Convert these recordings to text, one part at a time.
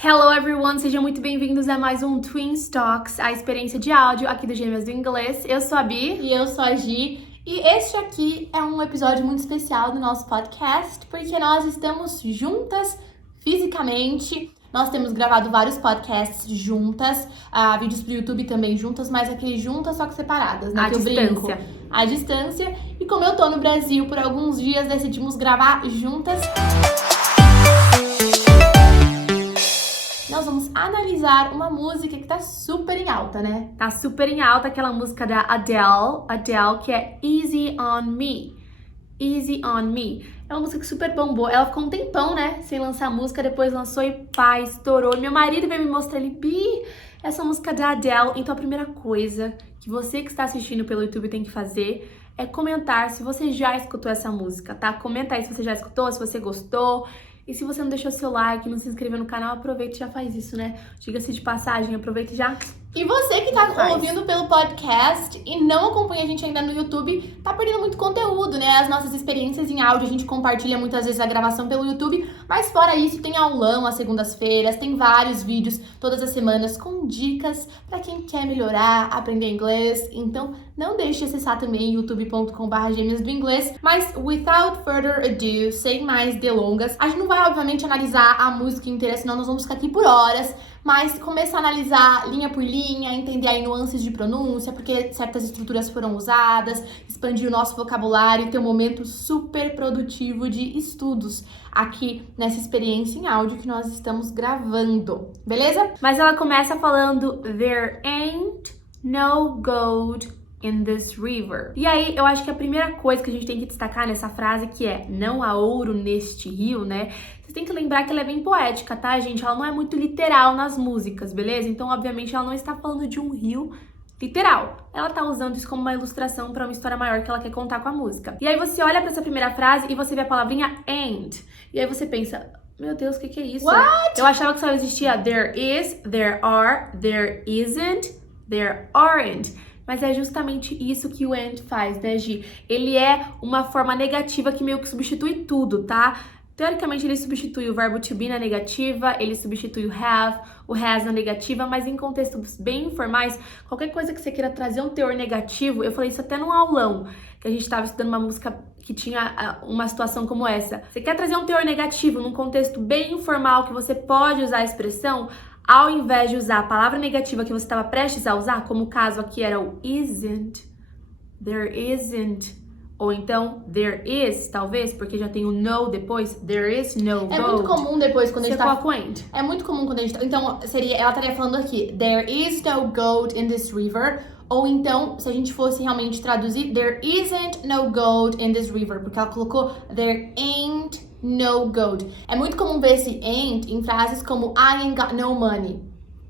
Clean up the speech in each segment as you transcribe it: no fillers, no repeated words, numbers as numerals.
Hello everyone, sejam muito bem-vindos a mais um Twins Talks, a experiência de áudio aqui do Gêmeas do Inglês. Eu sou a Bi. E eu sou a Gi. E este aqui é um episódio muito especial do nosso podcast, porque nós estamos juntas fisicamente. Nós temos gravado vários podcasts juntas, vídeos pro YouTube também juntas, mas aquele juntas só que separadas, né? À distância. À distância. E como eu tô no Brasil por alguns dias, decidimos gravar juntas. Nós vamos analisar uma música que tá super em alta, né? Tá super em alta aquela música da Adele, que é Easy on Me. Easy on Me. É uma música que super bombou. Ela ficou um tempão, né, sem lançar música, depois lançou e pá, estourou. E meu marido veio me mostrar, ele, Bi, essa música da Adele. Então a primeira coisa que você que está assistindo pelo YouTube tem que fazer é comentar se você já escutou essa música, tá? Comenta aí se você já escutou, se você gostou. E se você não deixou seu like, não se inscreveu no canal, aproveita e já faz isso, né? Diga-se de passagem, aproveita e já... E você que tá ouvindo pelo podcast e não acompanha a gente ainda no YouTube, tá perdendo muito conteúdo, né? As nossas experiências em áudio, a gente compartilha muitas vezes a gravação pelo YouTube, mas fora isso, tem aulão às segundas-feiras, tem vários vídeos todas as semanas com dicas pra quem quer melhorar, aprender inglês. Então, não deixe de acessar também youtube.com/gêmeas do inglês. Mas, without further ado, sem mais delongas, a gente não vai, obviamente, analisar a música inteira, senão nós vamos ficar aqui por horas. Mas começar a analisar linha por linha, entender aí nuances de pronúncia, porque certas estruturas foram usadas, expandir o nosso vocabulário e ter um momento super produtivo de estudos aqui nessa experiência em áudio que nós estamos gravando, beleza? Mas ela começa falando There ain't no gold in this river. E aí, eu acho que a primeira coisa que a gente tem que destacar nessa frase, que é não há ouro neste rio, né? Vocês têm que lembrar que ela é bem poética, tá, gente? Ela não é muito literal nas músicas, beleza? Então, obviamente, ela não está falando de um rio literal. Ela tá usando isso como uma ilustração para uma história maior que ela quer contar com a música. E aí, você olha para essa primeira frase e você vê a palavrinha ain't. E aí, você pensa... Meu Deus, o que é isso? What? Eu achava que só existia there is, there are, there isn't, there aren't. Mas é justamente isso que o and faz, né, Gi? Ele é uma forma negativa que meio que substitui tudo, tá? Teoricamente, ele substitui o verbo to be na negativa, ele substitui o has na negativa, mas em contextos bem informais, qualquer coisa que você queira trazer um teor negativo, eu falei isso até num aulão, que a gente estava estudando uma música que tinha uma situação como essa. Você quer trazer um teor negativo num contexto bem informal, que você pode usar a expressão, ao invés de usar a palavra negativa que você estava prestes a usar, como o caso aqui era o isn't, there isn't, ou então there is, talvez, porque já tem o no depois, there is no gold. É muito comum depois quando a gente tá... coloca o and. É muito comum quando a gente tá... Então, ela estaria falando aqui, there is no gold in this river, ou então, se a gente fosse realmente traduzir, there isn't no gold in this river, porque ela colocou there ain't no gold. É muito comum ver esse ain't em frases como I ain't got no money,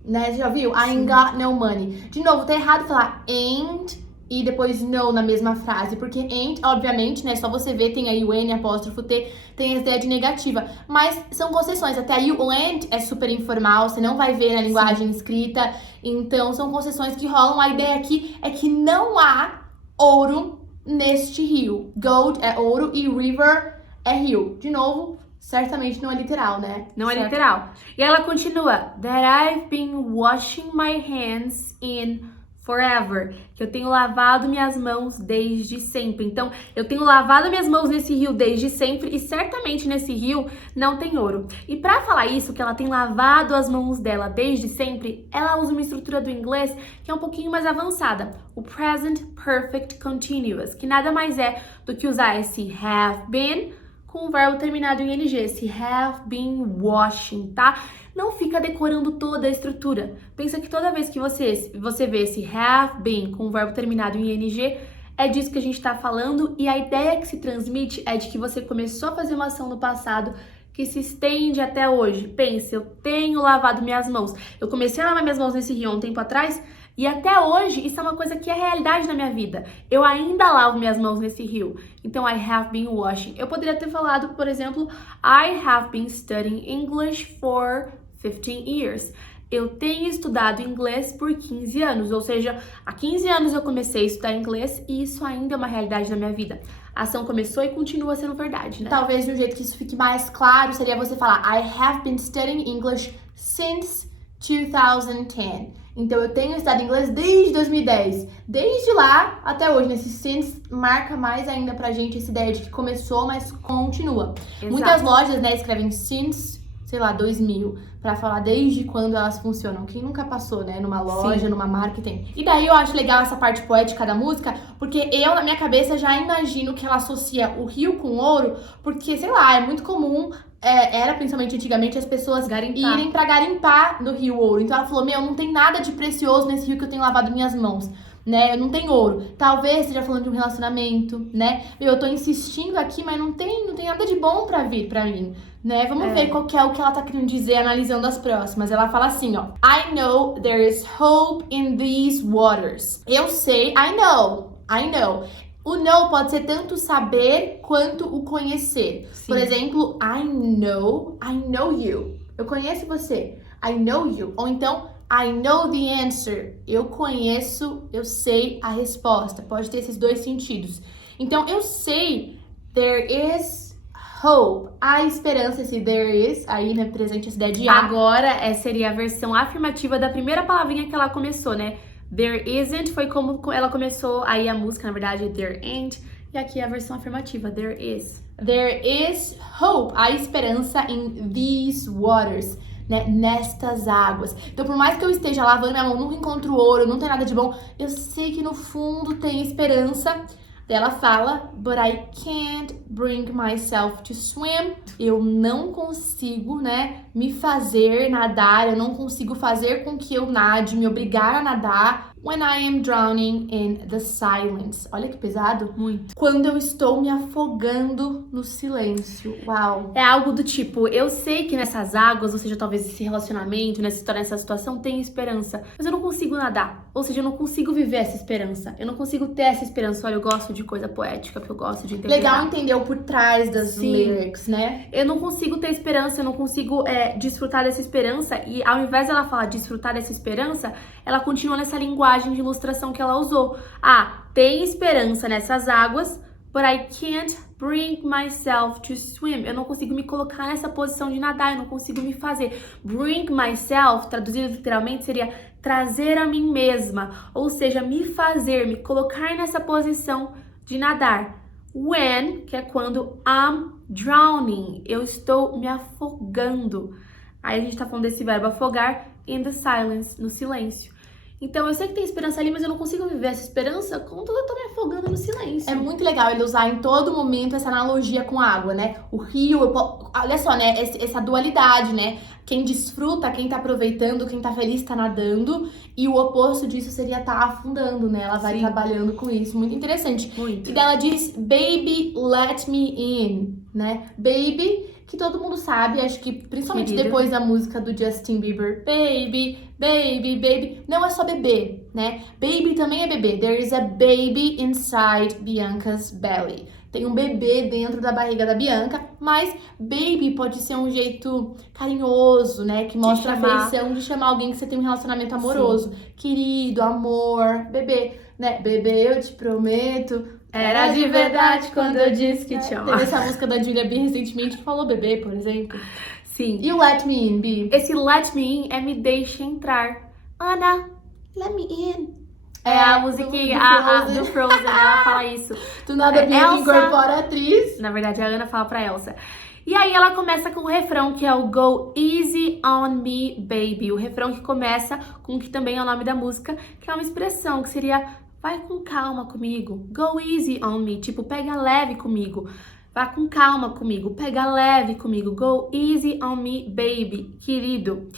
né? Você já viu? I ain't got no money. De novo, tá errado falar ain't e depois no na mesma frase, porque ain't, obviamente, né? Só você ver, tem aí o N, apóstrofo T, tem a ideia de negativa. Mas são concessões. Até aí o and é super informal, você não vai ver na linguagem escrita. Então, são concessões que rolam. A ideia aqui é que não há ouro neste rio. Gold é ouro e river é rio. De novo, certamente não é literal, né? Não é literal. E ela continua, that I've been washing my hands in forever. Que eu tenho lavado minhas mãos desde sempre. Então, eu tenho lavado minhas mãos nesse rio desde sempre e certamente nesse rio não tem ouro. E pra falar isso, que ela tem lavado as mãos dela desde sempre, ela usa uma estrutura do inglês que é um pouquinho mais avançada. O Present Perfect Continuous, que nada mais é do que usar esse have been com o verbo terminado em ing, esse have been washing, tá? Não fica decorando toda a estrutura. Pensa que toda vez que você vê esse have been com o verbo terminado em ing, é disso que a gente tá falando e a ideia que se transmite é de que você começou a fazer uma ação no passado que se estende até hoje. Pensa, eu tenho lavado minhas mãos. Eu comecei a lavar minhas mãos nesse rio há um tempo atrás e até hoje isso é uma coisa que é realidade na minha vida. Eu ainda lavo minhas mãos nesse rio. Então, I have been washing. Eu poderia ter falado, por exemplo, I have been studying English for 15 years. Eu tenho estudado inglês por 15 anos, ou seja, há 15 anos eu comecei a estudar inglês e isso ainda é uma realidade na minha vida. A ação começou e continua sendo verdade, né? Talvez de um jeito que isso fique mais claro seria você falar I have been studying English since 2010. Então, eu tenho estudado inglês desde 2010. Desde lá até hoje, nesse since marca mais ainda pra gente essa ideia de que começou, mas continua. Exato. Muitas lojas, né, escrevem since, sei lá, 2000, pra falar desde quando elas funcionam. Quem nunca passou, né, numa loja, Sim. numa marca e tem. E daí eu acho legal essa parte poética da música, porque eu, na minha cabeça, já imagino que ela associa o rio com ouro, porque, sei lá, é muito comum, era principalmente antigamente, as pessoas Garimpar. irem pra garimpar no rio ouro. Então ela falou, não tem nada de precioso nesse rio que eu tenho lavado minhas mãos. Né, não tem ouro. Talvez esteja falando de um relacionamento, né? Eu tô insistindo aqui, mas não tem nada de bom pra vir pra mim, né? Vamos ver qual que é o que ela tá querendo dizer analisando as próximas. Ela fala assim, ó. I know there is hope in these waters. Eu sei, I know. O know pode ser tanto saber quanto o conhecer. Sim. Por exemplo, I know you. Eu conheço você. I know you. Ou então, I know the answer. Eu conheço, eu sei a resposta. Pode ter esses dois sentidos. Então, eu sei, there is hope. Há esperança, esse there is, aí, né, presente essa ideia de há. Agora, seria a versão afirmativa da primeira palavrinha que ela começou, né? There isn't foi como ela começou aí a música, na verdade, there ain't. E aqui é a versão afirmativa, there is. There is hope. Há esperança in these waters. Né, nestas águas. Então, por mais que eu esteja lavando minha mão, nunca encontro ouro, não tem nada de bom, eu sei que no fundo tem esperança. Ela fala, but I can't bring myself to swim. Eu não consigo, né, me fazer nadar, eu não consigo fazer com que eu nade, me obrigar a nadar. When I am drowning in the silence. Olha que pesado. Muito. Quando eu estou me afogando no silêncio. Uau. É algo do tipo, eu sei que nessas águas, ou seja, talvez esse relacionamento, nessa história, nessa situação, tem esperança. Mas eu não consigo nadar. Ou seja, eu não consigo viver essa esperança. Eu não consigo ter essa esperança. Olha, eu gosto de coisa poética, que eu gosto de interpretar. Legal entender o por trás das lyrics, né? Eu não consigo ter esperança, eu não consigo desfrutar dessa esperança. E ao invés dela falar desfrutar dessa esperança, ela continua nessa linguagem de ilustração que ela usou. Tem esperança nessas águas, but I can't bring myself to swim. Eu não consigo me colocar nessa posição de nadar, eu não consigo me fazer. Bring myself, traduzido literalmente, seria trazer a mim mesma. Ou seja, me fazer, me colocar nessa posição de nadar. When, que é quando I'm drowning, eu estou me afogando. Aí a gente tá falando desse verbo afogar, in the silence, no silêncio. Então, eu sei que tem esperança ali, mas eu não consigo viver essa esperança quando eu tô me afogando no silêncio. É muito legal ele usar em todo momento essa analogia com a água, né? O rio, olha só, né? Essa dualidade, né? Quem desfruta, quem tá aproveitando, quem tá feliz tá nadando. E o oposto disso seria tá afundando, né? Ela vai trabalhando com isso. Muito interessante. Muito. E daí ela diz, baby, let me in, né? Baby, que todo mundo sabe, acho que principalmente depois da música do Justin Bieber, baby, baby, baby, não é só bebê, né? Baby também é bebê. There is a baby inside Bianca's belly. Tem um bebê dentro da barriga da Bianca, mas baby pode ser um jeito carinhoso, né? Que mostra a afeição de chamar alguém que você tem um relacionamento amoroso. Sim. Querido, amor, bebê, né? Bebê, eu te prometo. Era de verdade quando eu disse que te amava. Teve essa música da Julia B recentemente que falou bebê, por exemplo. Sim. E o Let Me In, Bi? Esse Let Me In é me deixa entrar. Ana, let me in. É a musiquinha do Frozen, ela fala isso. Do nada, Bianca incorpora a atriz. Na verdade, a Ana fala pra Elsa. E aí ela começa com o refrão, que é o Go Easy On Me, Baby. O refrão que começa com o que também é o nome da música, que é uma expressão que seria vai com calma comigo. Go easy on me, tipo, pega leve comigo. Vá com calma comigo, pega leve comigo. Go easy on me, baby, querido.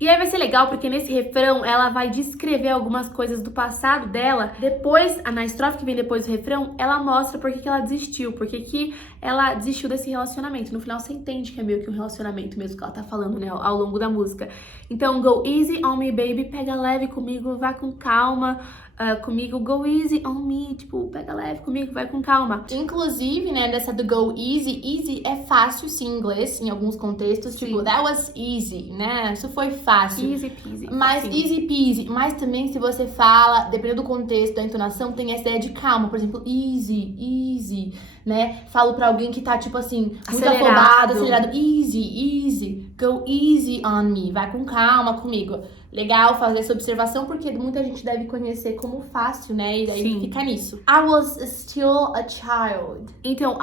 E aí vai ser legal porque nesse refrão ela vai descrever algumas coisas do passado dela. Depois, na estrofe que vem depois do refrão, ela mostra por que ela desistiu, por que ela desistiu desse relacionamento. No final você entende que é meio que um relacionamento mesmo que ela tá falando, né, ao longo da música. Então, go easy on me, baby, pega leve comigo, vá com calma. Comigo, go easy on me, tipo, pega leve comigo, vai com calma. Inclusive, né, dessa do go easy, easy é fácil sim em inglês, em alguns contextos, sim. Tipo, that was easy, né, isso foi fácil. Easy peasy. Mas sim. Easy peasy, mas também se você fala, dependendo do contexto, da entonação, tem essa ideia de calma, por exemplo, easy, né, falo pra alguém que tá, tipo assim, muito afobado, acelerado, easy, Go easy on me. Vai com calma comigo. Legal fazer essa observação, porque muita gente deve conhecer como fácil, né? E daí Sim. fica nisso. I was still a child. Então,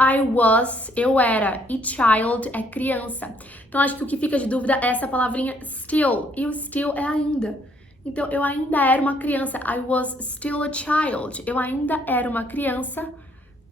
eu era, e child é criança. Então, acho que o que fica de dúvida é essa palavrinha still. E o still é ainda. Então, eu ainda era uma criança. I was still a child. Eu ainda era uma criança.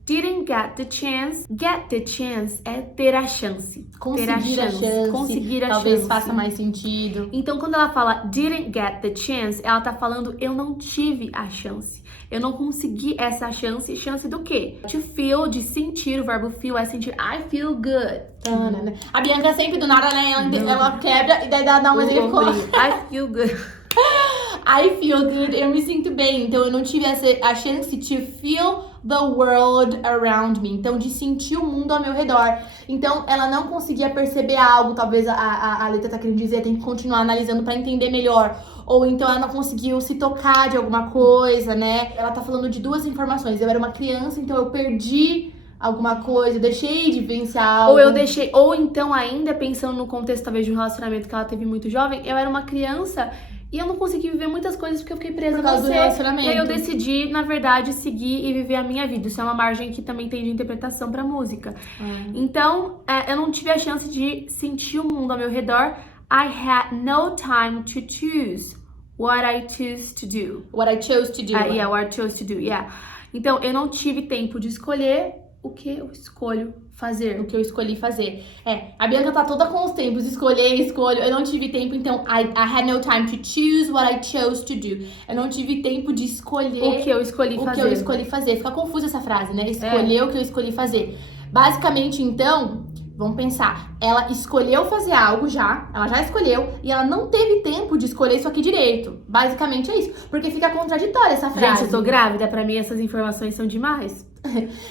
Didn't get the chance. Get the chance é ter a chance. Conseguir ter a chance. Conseguir a Talvez chance. faça mais sentido. Então, quando ela fala didn't get the chance, ela tá falando eu não tive a chance. Eu não consegui essa chance. Chance do quê? To feel, de sentir. O verbo feel é sentir. I feel good. A Bianca sempre do nada, né? Ela quebra e daí dá um exemplo. I feel good. I feel good, eu me sinto bem. Então, eu não tive a chance to feel the world around me. Então, de sentir o mundo ao meu redor. Então, ela não conseguia perceber algo. Talvez a letra tá querendo dizer, tem que continuar analisando pra entender melhor. Ou então, ela não conseguiu se tocar de alguma coisa, né? Ela tá falando de duas informações. Eu era uma criança, então eu perdi alguma coisa, eu deixei de vivenciar algo. Ou então, ainda pensando no contexto, talvez, de um relacionamento que ela teve muito jovem, eu era uma criança e eu não consegui viver muitas coisas porque eu fiquei presa por causa do relacionamento. E aí eu decidi, na verdade, seguir e viver a minha vida. Isso é uma margem que também tem de interpretação pra música. Então, eu não tive a chance de sentir o mundo ao meu redor. I had no time to choose what I choose to do. What I chose to do. What I chose to do, yeah. Então, eu não tive tempo de escolher o que eu escolho fazer. O que eu escolhi fazer. A Bianca tá toda com os tempos. Escolho. Eu não tive tempo, então I had no time to choose what I chose to do. Eu não tive tempo de escolher o que eu escolhi fazer. Fica confusa essa frase, né? Escolher o que eu escolhi fazer. Basicamente, então, vamos pensar. Ela escolheu fazer algo ela já escolheu, e ela não teve tempo de escolher isso aqui direito. Basicamente é isso. Porque fica contraditória essa frase. Gente, eu tô grávida, pra mim essas informações são demais.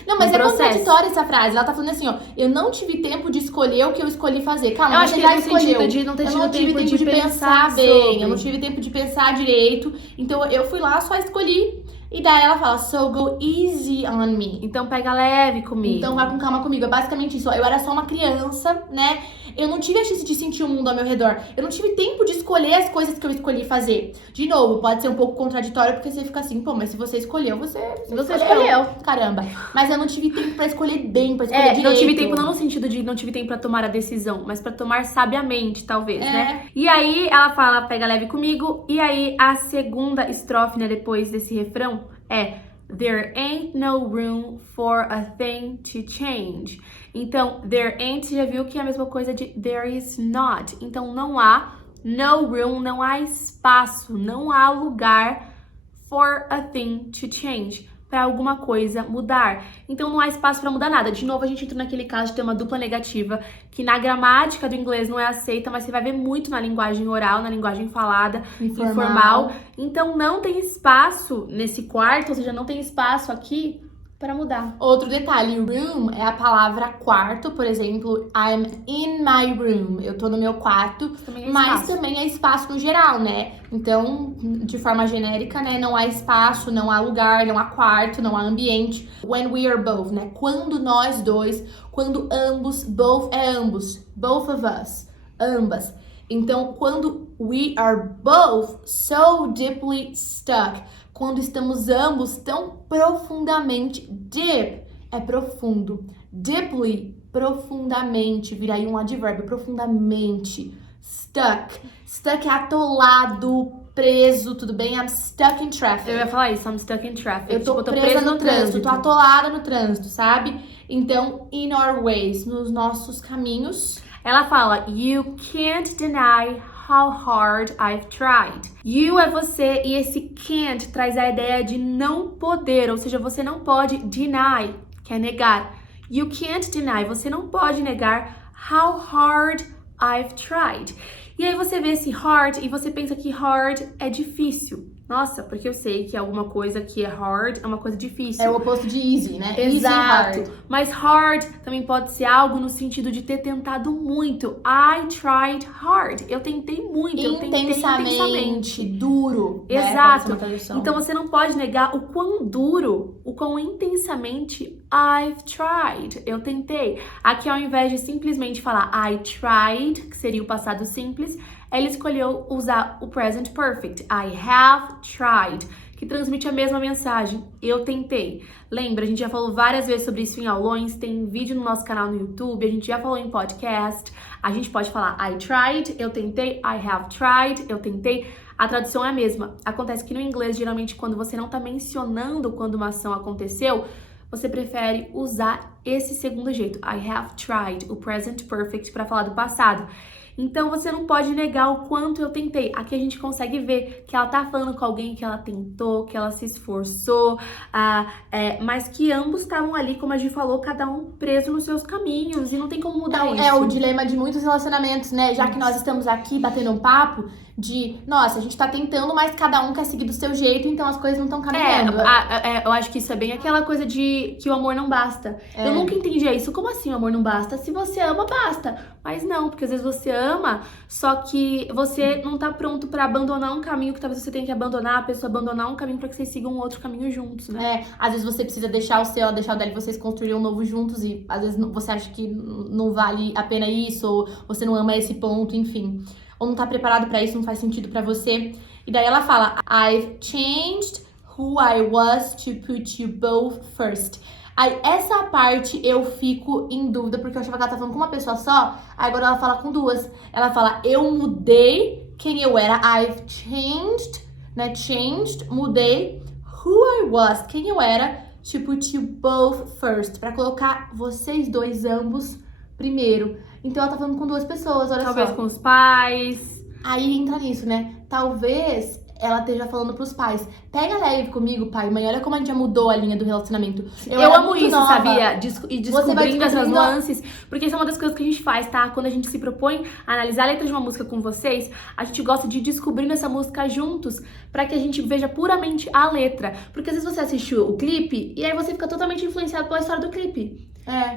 Não, mas é contraditória essa frase. Ela tá falando assim, ó, eu não tive tempo de escolher o que eu escolhi fazer. Calma, eu acho que já no sentido de não ter tido tempo de pensar bem. Eu não tive tempo de pensar direito. Então eu fui lá, só escolhi. E daí ela fala, so go easy on me. Então pega leve comigo. Então vai com calma comigo. É basicamente isso. Eu era só uma criança, né? Eu não tive a chance de sentir o mundo ao meu redor. Eu não tive tempo de escolher as coisas que eu escolhi fazer. De novo, pode ser um pouco contraditório, porque você fica assim, pô, mas se você escolheu, você escolheu. Caramba. Mas eu não tive tempo pra escolher bem, pra escolher direito. Não tive tempo não no sentido de não tive tempo pra tomar a decisão, mas pra tomar sabiamente, talvez, né? E aí ela fala, pega leve comigo, e aí a segunda estrofe, né, depois desse refrão, There ain't no room for a thing to change. Então, there ain't, você já viu que é a mesma coisa de there is not. Então, não há no room, não há espaço, não há lugar for a thing to change, para alguma coisa mudar. Então, não há espaço para mudar nada. De novo, a gente entra naquele caso de ter uma dupla negativa, que na gramática do inglês não é aceita, mas você vai ver muito na linguagem oral, na linguagem falada, informal. Então, não tem espaço nesse quarto, ou seja, não tem espaço aqui para mudar. Outro detalhe, room é a palavra quarto, por exemplo, I'm in my room, eu tô no meu quarto, mas também é espaço no geral, né? Então, de forma genérica, né, não há espaço, não há lugar, não há quarto, não há ambiente. When we are both, né? Quando nós dois, quando ambos, both é ambos, both of us, ambas. Então, quando we are both so deeply stuck, quando estamos ambos tão profundamente, deep é profundo, deeply, profundamente, vira aí um advérbio, profundamente, stuck é atolado, preso, tudo bem? I'm stuck in traffic. Eu ia falar isso, I'm stuck in traffic. Eu tô presa no trânsito, tô atolada no trânsito, sabe? Então, in our ways, nos nossos caminhos. Ela fala, you can't deny how hard I've tried. You é você e esse can't traz a ideia de não poder, ou seja, você não pode deny, que é negar. You can't deny, você não pode negar how hard I've tried. E aí você vê esse hard e você pensa que hard é difícil. Nossa, porque eu sei que alguma coisa que é hard é uma coisa difícil. É o oposto de easy, né? Exato. Easy, hard. Mas hard também pode ser algo no sentido de ter tentado muito. I tried hard. Eu tentei muito, eu tentei intensamente. Duro. duro. Né? Pode ser Exato. uma tradução. Então você não pode negar o quão duro, o quão intensamente I've tried. Eu tentei. Aqui, ao invés de simplesmente falar I tried, que seria o passado simples, ela escolheu usar o present perfect. I have tried, que transmite a mesma mensagem. Eu tentei. Lembra, a gente já falou várias vezes sobre isso em aulões, tem vídeo no nosso canal no YouTube, a gente já falou em podcast. A gente pode falar I tried, eu tentei, I have tried, eu tentei. A tradução é a mesma. Acontece que no inglês, geralmente, quando você não tá mencionando quando uma ação aconteceu, você prefere usar esse segundo jeito, I have tried, o present perfect, para falar do passado. Então você não pode negar o quanto eu tentei. Aqui a gente consegue ver que ela tá falando com alguém que ela tentou, que ela se esforçou, mas que ambos estavam ali, como a gente falou, cada um preso nos seus caminhos e não tem como mudar isso. É o dilema de muitos relacionamentos, né? Já que nós estamos aqui batendo um papo de, nossa, a gente tá tentando, mas cada um quer seguir do seu jeito, então as coisas não estão caminhando. Eu acho que isso é bem aquela coisa de que o amor não basta. Eu nunca entendi isso. Como assim o amor não basta? Se você ama, basta. Mas não, porque às vezes você ama, só que você não tá pronto pra abandonar um caminho que talvez você tenha que abandonar, a pessoa abandonar um caminho pra que vocês sigam um outro caminho juntos, né? Às vezes você precisa deixar o seu, ela deixar o dela e vocês construírem um novo juntos e às vezes você acha que não vale a pena isso, ou você não ama esse ponto, enfim. Ou não tá preparado pra isso, não faz sentido pra você. E daí ela fala, I've changed who I was to put you both first. Aí, essa parte eu fico em dúvida, porque eu achava que ela tá falando com uma pessoa só, aí agora ela fala com duas. Ela fala, eu mudei quem eu era, I've changed, né, mudei who I was, quem eu era, to put you both first, pra colocar vocês dois, ambos, primeiro. Então ela tá falando com duas pessoas, olha Talvez só. com os pais. Aí entra nisso, né? Talvez ela esteja falando pros pais, pega leve comigo, pai e mãe, olha como a gente já mudou a linha do relacionamento. Eu amo isso, nova. sabia? E descobrindo essas descobrindo nuances, porque isso é uma das coisas que a gente faz, tá? Quando a gente se propõe a analisar a letra de uma música com vocês, a gente gosta de descobrir essa música juntos, pra que a gente veja puramente a letra. Porque às vezes você assistiu o clipe, e aí você fica totalmente influenciado pela história do clipe.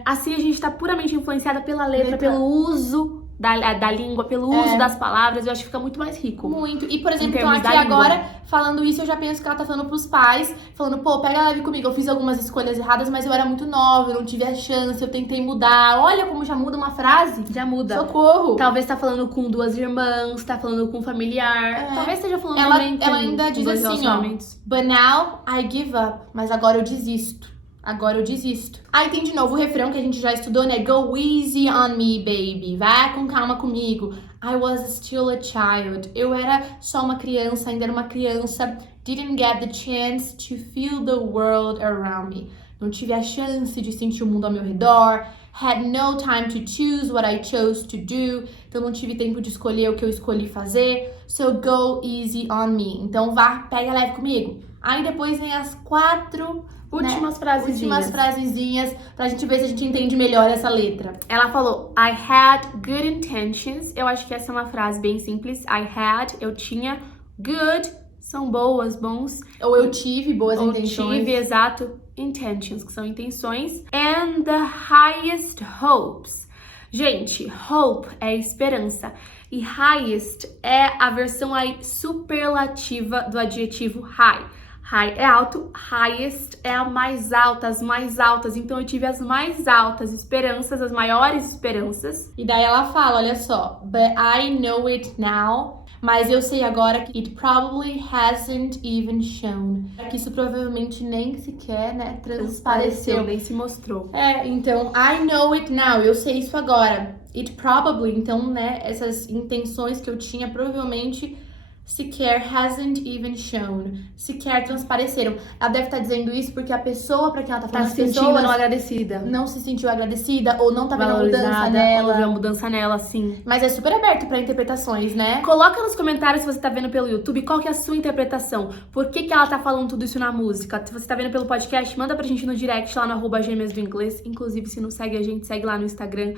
Assim a gente tá puramente influenciada pela letra. Pelo uso da língua, pelo uso das palavras, eu acho que fica muito mais rico. Muito. E, por exemplo, então aqui agora, falando isso, eu já penso que ela tá falando pros pais, falando, pô, pega leve comigo, eu fiz algumas escolhas erradas, mas eu era muito nova, eu não tive a chance, eu tentei mudar. Olha como já muda uma frase. Já muda. Socorro. Talvez tá falando com duas irmãs, tá falando com um familiar. Talvez esteja falando também com ela ainda diz assim, ó, but now I give up, mas agora eu desisto. Agora eu desisto. Aí tem de novo o refrão que a gente já estudou, né? Go easy on me, baby. Vai com calma comigo. I was still a child. Eu era só uma criança, ainda era uma criança. Didn't get the chance to feel the world around me. Não tive a chance de sentir o mundo ao meu redor. Had no time to choose what I chose to do. Então não tive tempo de escolher o que eu escolhi fazer. So go easy on me. Então vá, pega leve comigo. Aí depois vem as 4 últimas frasezinhas pra gente ver se a gente entende melhor essa letra. Ela falou, I had good intentions. Eu acho que essa é uma frase bem simples. I had, eu tinha. Good, são boas, bons. Ou eu tive boas intenções. Eu tive, exato. Intentions, que são intenções. And the highest hopes. Gente, hope é esperança. E highest é a versão aí superlativa do adjetivo high. High é alto, highest é a mais alta, as mais altas. Então eu tive as mais altas esperanças, as maiores esperanças. E daí ela fala, olha só, but I know it now. Mas eu sei agora que it probably hasn't even shown. Que isso provavelmente nem sequer, né, transpareceu. Nem se mostrou. Então, I know it now. Eu sei isso agora. It probably, então, né, essas intenções que eu tinha provavelmente sequer hasn't even shown. Sequer transpareceram. Ela deve estar dizendo isso porque a pessoa pra quem ela tá falando, se sentindo não agradecida. Não se sentiu agradecida ou não tá vendo a mudança nela. Ou viu a mudança nela, sim. Mas é super aberto pra interpretações, né? Coloca nos comentários se você tá vendo pelo YouTube qual que é a sua interpretação. Por que ela tá falando tudo isso na música? Se você tá vendo pelo podcast, manda pra gente no direct lá no @gêmeasdoinglês. Inclusive, se não segue a gente, segue lá no Instagram,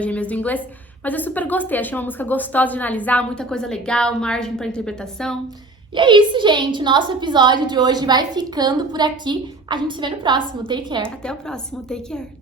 @gêmeasdoinglês. Mas eu super gostei, achei uma música gostosa de analisar, muita coisa legal, margem pra interpretação. E é isso, gente. Nosso episódio de hoje vai ficando por aqui. A gente se vê no próximo. Take care. Até o próximo. Take care.